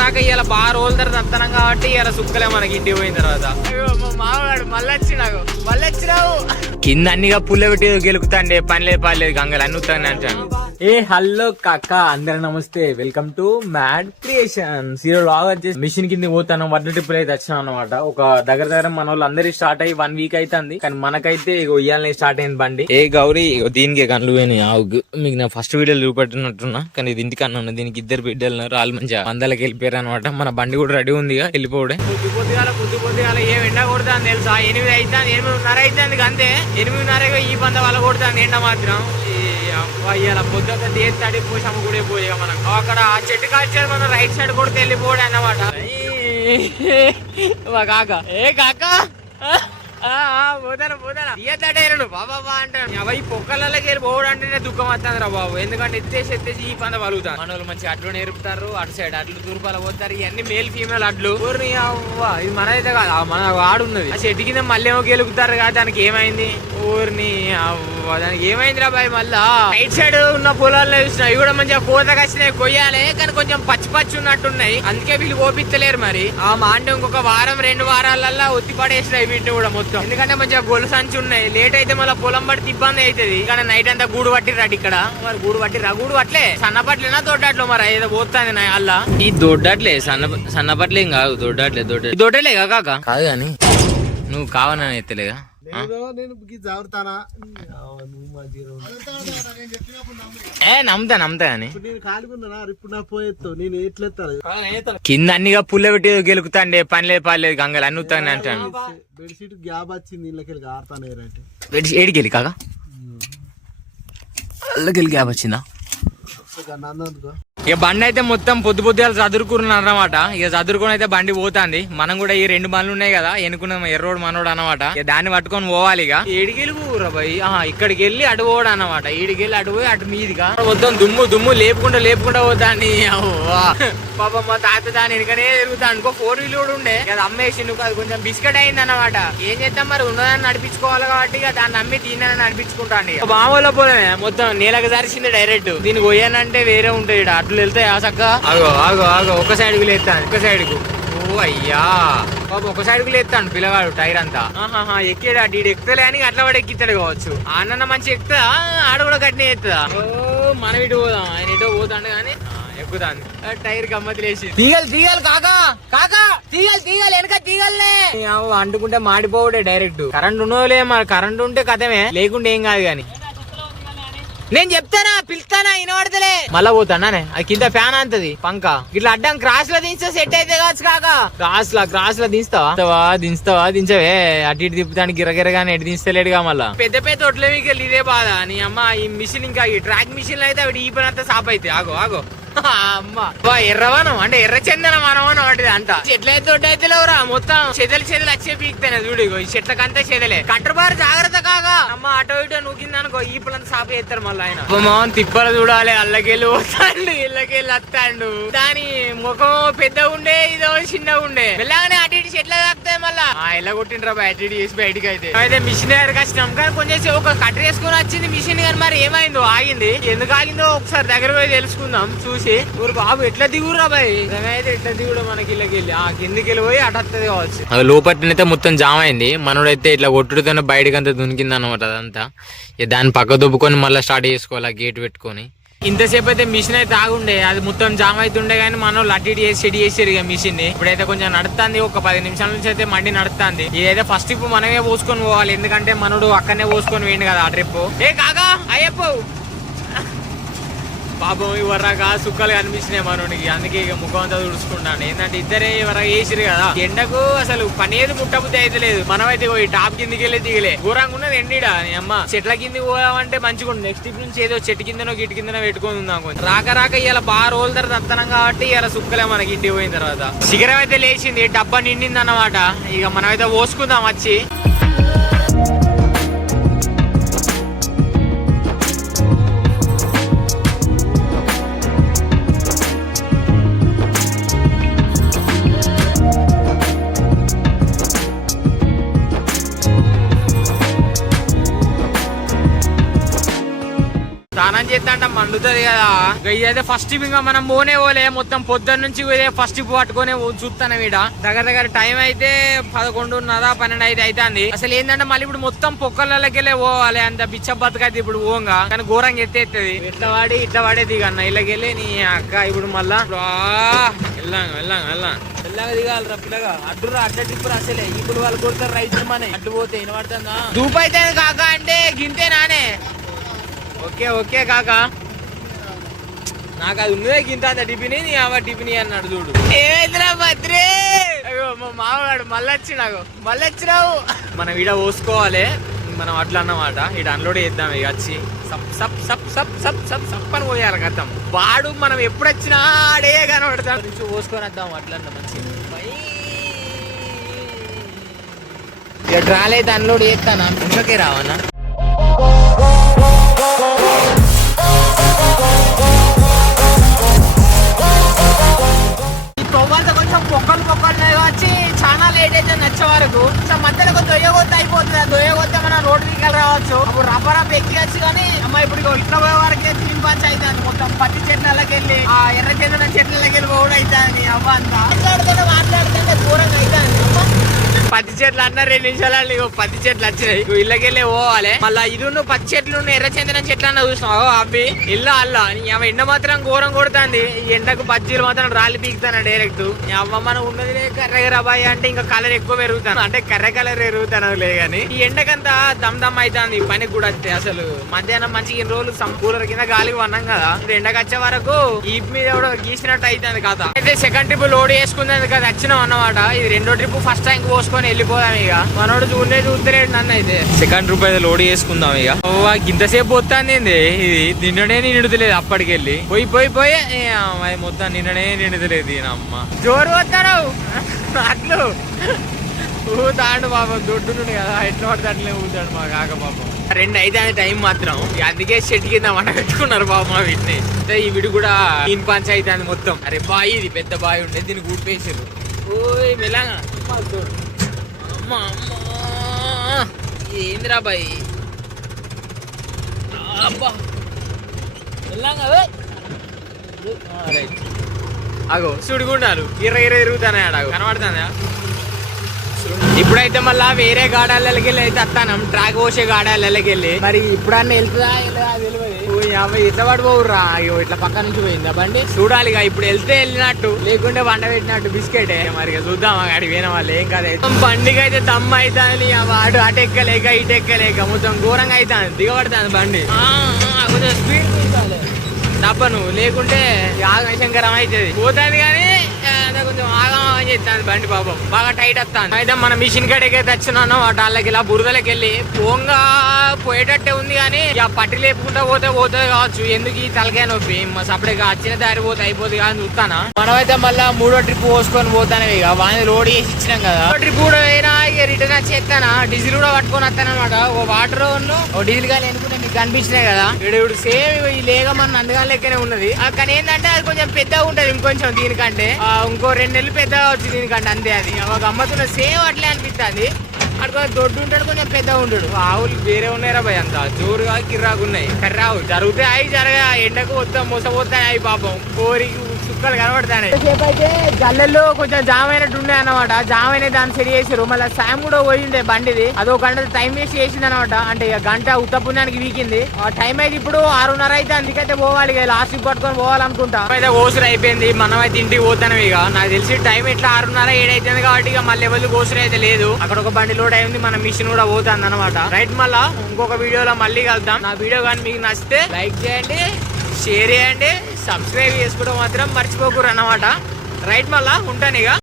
రాక ఇలా బాగా రోజుల తర్వాత వస్తున్నాం కాబట్టి ఇలా సుక్కలే మనకి ఇంటికి పోయిన తర్వాత. మావాడు మళ్ళీ వచ్చినావు కింద అన్నిగా పుల్ల పెట్టి గెలుకుతాండే పని లేదు పర్లేదు గంగలు అన్ని ఉత్తాను అంటాను. ఏ హలో కాక అందరు నమస్తే, వెల్కమ్ టు మ్యాడ్ క్రియేషన్స్. ఈ లాగ్ వచ్చేసి మిషన్ కింద పోతాను, వడ్ల ట్రిప్పులు అయితే వచ్చినా అనమాట. ఒక దగ్గర మన వాళ్ళు అందరికి స్టార్ట్ అయ్యి 1 వీక్ అవుతుంది, కానీ మనకైతే ఇయ్యాలని స్టార్ట్ అయింది బండి. ఏ గౌరీ దీనికి కళ్ళు పోయినాయి ఆవుగు. మీకు నా ఫస్ట్ వీడియోలు చూపెట్టినట్టున్నా, కానీ ఇది ఇంటికన్నా ఉన్నా. దీనికి 2 బిడ్డలు ఉన్నారు, వాళ్ళు మంచిగా మందలకి వెళ్ళిపోయారు అనమాట. మన బండి కూడా రెడీ ఉంది వెళ్ళిపోవడే. పొద్దుగాల ఏం ఎండ కొడుతుంది తెలుసా, 8 అవుతుంది, 8:30 అవుతుంది అంతే. 8:30 ఈ పంద వాళ్ళ కొడుతుంది ఎండ మాత్రం. ఇలా పొద్దున్న దేస్తాడి పోసాము కూడా పోయా మనం. అక్కడ ఆ చెట్టు కాల్చాడు, మనం రైట్ సైడ్ కూడా వెళ్ళిపోవడం అన్నమాట. కాక ఏ కాక పోతాను తీయతాడు బాబా అంటాను. అవి పొక్కలకి వెళ్ళి పోవడం అంటేనే దుఃఖం వస్తుంది రా బాబు. ఎందుకంటే ఎత్తేసి ఈ పంద వలుగుతారు మన వాళ్ళు. మంచి అడ్లు నేర్పుతారు, అటు సైడ్ అడ్లు తూర్పాల పోతారు. ఇవన్నీ మేల్ ఫీమేల్ అడ్లు. ఇది మనదైతే కాదు, మన ఆడున్నది. ఆ చెట్టు కింద మళ్ళీ ఏమో గెలుపుతారు కదా, దానికి ఏమైంది ఊరిని దానికి ఏమైంది రా బాయ్. మళ్ళా రైట్ సైడ్ ఉన్న పొలాల్లో చూసిన ఇవి కూడా మంచిగా కోతకు వచ్చినాయి, కొయ్యాలి. కానీ కొంచెం పచ్చి ఉన్నట్టున్నాయి, అందుకే వీళ్ళు కోపిత్తలేరు. మరి ఆ అంటే ఇంకొక వారం 2 వారాలల్లా ఒత్తి పడేసినాయి వీటిని కూడా మొత్తం. ఎందుకంటే మంచిగా గొలు సంచి ఉన్నాయి. లేట్ అయితే మళ్ళీ పొలం పడితే ఇబ్బంది అవుతుంది. కానీ నైట్ అంతా గూడు పట్టిరాడు ఇక్కడ. మరి గూడు పట్లే సన్నపట్లేనా దొడ్డట్లు మరి ఏదో పోతుంది అల్లా. ఈ దొడ్డట్లే సన్నపట్లేం కాదు, దొడ్డలే కాక కాదు. కానీ నువ్వు కావాలని ఎత్తలేగా నమ్ముతా అని కింద అన్నిగా పుల్ల పెట్టి గెలుకుతాండే పని లేదు పర్లేదు గంగలు అన్ని ఉత్తాను అంటాను. బెడ్షీట్ గ్యాప్ వచ్చింది, ఇళ్ళకెళ్ళి ఆడతాను. ఏడికెళ్ళి కాక ఇళ్ళకెళ్ళి గ్యాప్ వచ్చిందా? ఇక బండి అయితే మొత్తం పొద్దుగాల చదురుకున్నారు అన్నమాట. ఇక చదురుకొని అయితే బండి పోతాంది. మనం కూడా ఈ 2 బండ్లు ఉన్నాయి కదా ఎన్నుకున్నాం, ఎర్రోడు మనోడు అన్నమాట. ఇక దాన్ని పట్టుకొని పోవాలి. ఇక ఏడికెళ్ళి పోరా బాయ్, ఇక్కడికి వెళ్ళి అటు పోవడం అన్నమాట. ఈడికెళ్ళి అటు పోయి అటు మీదిగా మొత్తం దుమ్ము లేపుకుంటా పోతాన్ని. పాప మా తాత దాని వెనుకనే తిరుగుతా అనుకో. 4 వీలర్ కూడా ఉండే, అది అమ్మేసి నువ్వు అది కొంచెం బిస్కెట్ అయింది అన్నమాట. ఏం చేద్దాం మరి, ఉన్నదాన్ని నడిపించుకోవాలి కాబట్టి ఇక దాన్ని అమ్మి దీన్ని నడిపించుకుంటాను. మామూలు పోలే మొత్తం నేలకు జరిసింది డైరెక్ట్. దీనికి పోయానంటే వేరే ఉంటాయి అట్లు వెళ్తాయి ఆ చక్క. ఆగో ఒక సైడ్ కు లేస్తాను, ఒక సైడ్ కు. ఓ అయ్యా బాబు, ఒక సైడ్ కు లేస్తాను పిల్లగాడు టైర్ అంతా. ఎక్కేడా డీడు ఎక్కుతలే అని అట్లా వాడు ఎక్కిస్తాడు కావచ్చు. అన్న మంచి ఎక్కుతా, ఆడ కూడా గట్టినే ఎత్తుదా. ఓ మనం ఇటు పోదాం, ఆయన ఇటో పోతాడు కానీ ఎక్కుతాను. టైర్ గమ్మతి లేచి తీగలు కాకా తీగలు వెనక తీగలే అంటుకుంటే మాడిపోవడే డైరెక్ట్. కరెంట్ ఉన్నోలే, మరి కరెంట్ ఉంటే కథమే, లేకుంటే ఏం కాదు. కానీ నేను చెప్తానా పిలుస్తానా వినబడతలే. మళ్ళా పోతానే అది కింద ఫ్యాన్ అంతది పంక ఇట్లా అడ్డం క్రాస్ లో దించా సెట్ అయితే కావచ్చు కాక. క్రాస్ లో దించవే అటు ఇటు తిప్పుతానికి గిరగిరగానే ఎటు దించలేడుగా. మళ్ళా పెద్ద ఒట్లవికి ఇదే బాధ. నీ అమ్మ ఈ మిషన్ ఇంకా ఈ ట్రాక్ మిషన్ అయితే అవి ఈ పని అంతా సాప్ అయితే. ఆగో అమ్మా ఎర్రవనం అంటే ఎర్ర చందనం అనవనం అంటే అంట. చెట్లయితే దొడ్డైతే లేవురా, మొత్తం చెదలు వచ్చే పీకుతాయి చూడు. ఈ చెట్లకంతా చెదలే. కట్టబారు జాగ్రత్త కాగా. అమ్మ అటో ఇటో నూకిందనుకో ఈ పని సాప చేస్తారు మళ్ళీ ఆయన. మోహన్ తిప్పలు చూడాలి, అల్లకెళ్ళి పోతాండు, ఇళ్ళకెళ్ళి వస్తాడు. దాని ముఖం పెద్దగా ఉండే, ఇదో చిన్నగా ఉండే. వెళ్ళగానే అటు ఇటు చెట్ల తాకుతాయి. మళ్ళా ఇలా కొట్టిండ్రా అటు ఇటు చేసి బయటికి అయితే మిషన్ దగ్గరకు వచ్చినాం. కానీ కొంచెం ఒక కట్టర్ వేసుకుని వచ్చింది మిషన్, కానీ మరి ఏమైందో ఆగింది. ఎందుకు ఆగిందో ఒకసారి దగ్గర పోయి తెలుసుకుందాం. చూసి ఊరు బాబు ఎట్లా దిగురా బాయ్, అయితే ఎట్లా దిగుడు మనకి ఇళ్ళకెళ్ళి ఆ కిందికి వెళ్ళి పోయి అటత్తది కావచ్చు. లోపట్నైతే మొత్తం జామ్ అయింది. మనోడైతే ఇట్లా కొట్టుడుతోనే బయటకి అంతా దునికింది అనమాట. అదంతా దాన్ని పక్క దుబ్బుకొని మళ్ళీ స్టార్ట్ చేసుకోవాలి గేట్ పెట్టుకొని. ఇంతసేపు అయితే మిషన్ అయితే ఆగుండే, అది మొత్తం జామ్ అవుతుండే. కానీ మనం అటు చేసి సెట్ చేసారు ఇక మిషన్ ని. ఇప్పుడైతే కొంచెం నడుస్తుంది, ఒక 10 నిమిషాల నుంచి అయితే మండి నడుస్తుంది. ఇదైతే ఫస్ట్ ఇప్పుడు మనమే పోసుకొని పోవాలి, ఎందుకంటే మనోడు అక్కడనే పోసుకొని వేయండి కదా ఆ ట్రిప్. ఏ కాగా అయ్యప్ప పాపం ఇవరాగా సుక్కలు కనిపిస్తున్నాయి మనోడికి, అందుకే ఇక ముఖం అంతా తుడుచుకుంటాను. ఏంటంటే ఇద్దరే ఇవరా వేసిరు కదా, ఎండకు అసలు పని ఏది ముట్టబుద్ధి అయితే లేదు. మనమైతే పోయి టాప్ కిందికి వెళ్ళి దిగలే, ఘోరంగా ఉన్నది ఎండిడా. అమ్మ చెట్ల కింద పోదామంటే మంచిగా ఉంది. నెక్స్ట్ ట్రిప్ నుంచి ఏదో చెట్టు కిందనో గిట్టు కిందనో పెట్టుకొని ఉందాం. కొంచెం రాక ఇలా బాగా రోజుల తర్వాత వస్తున్నాం కాబట్టి ఇలా సుక్కలే మనకి ఇంటికి పోయిన తర్వాత. శిఖరం అయితే లేచింది, డబ్బా నిండింది అన్నమాట. ఇక మనమైతే పోసుకుందాం వచ్చి. స్నానం చేస్తా మండుతుంది కదా. ఇదైతే ఫస్ట్ ఇంకా మనం పోనే పోలే, మొత్తం పొద్దున్న నుంచి ఫస్ట్ పట్టుకొని చూస్తాను వీడ. దగ్గర టైం అయితే 11:30 12 అయితే అవుతుంది. అసలు ఏంటంటే మళ్ళీ ఇప్పుడు మొత్తం పొక్కలకెళ్ళే పోవాలి, అంత బిచ్చ బతుకైతే ఇప్పుడు పోంగా. కానీ ఘోరంగా ఎత్తేస్తుంది, ఇట్లా వాడే దిగన్న ఇళ్ళకెళ్ళి నీ అక్క. ఇప్పుడు మళ్ళా వెళ్ళాగా దిగాలి పిల్లగా. అడ్డ ట్రిప్పులు అసలే ఇప్పుడు వాళ్ళు కొడతారు రైతులు మన అడ్డు పోతే వినబడుతుందా. దూపు అయితే కాక అంటే గింతే నానే. ఓకే కాక, నాకు అది ఉన్నదే గింత అంత టిఫిన్, నీ అవ టిఫిన్ అన్నాడు చూడు. ఏమైందిరా భద్రే, మా మామగాడు మళ్ళీ వచ్చినావు. మనం ఈడ పోసుకోవాలి మనం అట్లా అన్నమాట. ఈడ అన్లోడ్ చేద్దాం ఇక వచ్చి సప్ సప్ సప్ సప్ సప్ సప్ సప్ అని పోయాలి కథం. వాడు మనం ఎప్పుడు వచ్చినా ఆడే కనబడతాం నుంచి పోసుకొని వద్దాం అట్లా మంచి. ఇక ట్రాలీ అయితే అన్లోడ్ చేస్తానా, ఇంట్లోకే రావన్నా. కొంచెం పొక్కలు వచ్చి చాలా లేట్ అయితే నచ్చే వరకు మధ్యలో దొయ్యగొత్త అయిపోతుంది. ఆ దొయ్యగొత్త మనం రోడ్డు దిగాలి రావచ్చు. అప్పుడు రబ్బరప్ ఎక్కివచ్చు. కానీ అమ్మ ఇప్పుడు ఇట్లా పోయే వరకే తీన్ పంచ్ అవుతుంది. మొత్తం పత్తి చెట్లకి వెళ్ళి ఆ ఎర్ర చెట్లకి వెళ్ళి పోవడం అవుతుంది. అవ్వ అంతా మాట్లాడుతుంటే దూరంగా అవుతుంది. పత్తి చెట్లు అన్న 2 నిమిషాలు పత్తి చెట్లు వచ్చినాయి. ఇళ్ళకెళ్ళి పోవాలి. మళ్ళీ ఇది పత్తి చెట్లు ఎర్ర చందనం చెట్లు అన్న చూసినావు అవి ఇల్లు అల్లా. ఎండ మాత్రం ఘోరం కొడుతుంది. ఈ ఎండకు బజ్జీలు మాత్రం రాలి పీకుతాను డైరెక్ట్. అవ్వ మనం ఉన్నది కర్రగరాబాయి అంటే ఇంకా కలర్ ఎక్కువ పెరుగుతాను, అంటే కర్ర కలర్ పెరుగుతాను లే. కానీ ఈ ఎండకంతా దమ్ అవుతుంది పనికి కూడా వస్తే. అసలు మధ్యాహ్నం మంచి 2 రోజులు కూలర్ కింద గాలికి వన్నాం కదా, ఇప్పుడు ఎండకు వచ్చే వరకు ఈప్ మీద కూడా గీసినట్టు అవుతుంది కదా. అయితే సెకండ్ ట్రిప్ లోడ్ చేసుకునేది కదా వచ్చినాం అన్నమాట. ఇది 2వ ట్రిప్ ఫస్ట్ టైం పోసుకొని వెళ్ళిపోదాం ఇక. మనోడు చూడలేదు నన్ను. అయితే సెకండ్ ట్రిప్ అయితే లోడ్ చేసుకుందాం ఇక. ఇంతసేపు పోతాంది ఇది నిన్ననే నిండుతలేదు. అప్పటికెళ్ళి పోయి మొత్తం నిన్ననే నిండుతలేదు. అమ్మ జోరు పోతాడు అట్లు ఊతాడు పాపం. దొడ్డు నుండి కదా ఎట్లా పడితే అట్లే ఊతాడు మా కాక పాపం. 2 అయితే టైం మాత్రం. అందుకే షెడ్ కింద వంట పెట్టుకున్నారు పాపం వీటిని. ఈ విడి కూడా తీన్ పంచ్ అవుతుంది మొత్తం. అరే బాయ్, ఇది పెద్ద బాయ్ ఉండే, దీన్ని గుడిపేసారు. ఓయ్ మెల్లగా ఏందిరా బాయ్ అబ్బా రైట్. అగో సుడిగుండాలు ఇర్ర తిరుగుతానే ఆడ కనబడుతుందా. ఇప్పుడైతే మళ్ళా వేరే గాడాలకి వెళ్ళి అయితే వస్తాను, ట్రాక్ పోసే గాడాలకి వెళ్ళి. మరి ఇప్పుడన్నా వెళ్తుందా తెలియదు. ఇట్లా పడిపోవురా, అయ్యో ఇట్లా పక్క నుంచి పోయిందా బండి. చూడాలి ఇప్పుడు వెళ్తే వెళ్ళినట్టు, లేకుంటే వంట పెట్టినట్టు బిస్కెటే. మరి చూద్దాం అక్కడికి పోయిన వాళ్ళు ఏం కాదు. బండికి అయితే దమ్ అవుతుంది. వాడు అటు ఎక్కలేక ఇటు ఎక్కలేక మొత్తం ఘోరంగా అవుతుంది, దిగబడుతుంది బండి. కొంచెం స్పీడ్ తీసుకోవాలి తప్పను, లేకుంటే ఆగమశంకరం అవుతుంది. పోతుంది కానీ కొంచెం ఆగమని చేస్తాను బండి పాపం, బాగా టైట్ వస్తాను. అయితే మన మిషన్ కాడికి తెచ్చినాను వాళ్ళకి ఇలా బురదలకి వెళ్ళి పోంగా పోయేటట్టే ఉంది. కానీ ఇక పట్టి లేపుకుంటా పోతుంది కావచ్చు. ఎందుకు ఈ తలకాయ నొప్పి సపరేట్గా వచ్చిన దారి పోతే అయిపోతుంది కానీ చూస్తానా. మనమైతే మళ్ళీ 3వ ట్రిప్ పోసుకొని పోతాను ఇక. వాడిని లోడ్ చేసి ఇచ్చినాం కదా. ట్రిప్ కూడా అయినా ఇక రిటర్న్ వచ్చి ఎత్తానా, డీజిల్ కూడా పట్టుకొని వస్తాను అనమాట. ఓ వాటర్ ఓ డీజిల్ గాలి ఎనుకుంటే మీకు కనిపించినాయి కదా. ఇప్పుడు సేమ్ ఈ లేక మన అందుగా లెక్కనే ఉన్నది. కానీ ఏంటంటే అది కొంచెం పెద్దగా ఉంటది ఇంకొంచెం దీనికంటే. ఇంకో 2 నెలలు పెద్దగా వచ్చింది దీనికంటే అంతే. అది ఒక అమ్మతున్న సేమ్ అట్లే అనిపిస్తుంది. అక్కడ కొంచెం దొడ్డు ఉంటాడు, కొంచెం పెద్దగా ఉంటాడు. ఆవులు వేరే ఉన్నాయిరా భయ్, అంతా జోరుగా కిర్రాకు ఉన్నాయి. కర్రావు జరుగుతాయి జరగా ఎండకు మొత్తం మోసపోతాయి అవి పాపం. కోరికి చుక్కలు కనబడతాయి. సేపు అయితే జల్లెల్లో కొంచెం జామ్ అయినట్టు ఉన్నాయి అన్నమాట. జామ్ అయిన దాన్ని సరి చేసారు. మళ్ళీ సాయం కూడా పోయిండే బండిది, అదో గంట టైం వేస్ట్ చేసింది అనమాట. అంటే ఇక గంట ఉత్తపుణ్యానికి వీకింది. ఆ టైం అయితే ఇప్పుడు 6:30 అయితే. అందుకైతే పోవాలి ఇక, లాస్ట్ పట్టుకొని పోవాలనుకుంటా. అయితే ఓసురు అయిపోయింది, మనం అయితే ఇంటికి పోతాను ఇక. నాకు తెలిసి టైం ఇట్లా 6:30 7 అవుతుంది కాబట్టి ఇక మళ్ళీ ఎవరు ఓసురు అయితే లేదు. అక్కడ ఒక బండి లోడ్ అయింది, మన మిషన్ కూడా పోతుంది అనమాట. రైట్, మళ్ళా ఇంకొక వీడియోలో మళ్ళీ కలుద్దాం. నా వీడియో కానీ మీకు నచ్చితే లైక్ చేయండి, షేర్ చేయండి, సబ్స్క్రైబ్ చేసుకోవడం మాత్రం మర్చిపోకూరు అన్నమాట. రైట్, మళ్ళా ఉంటాను ఇక.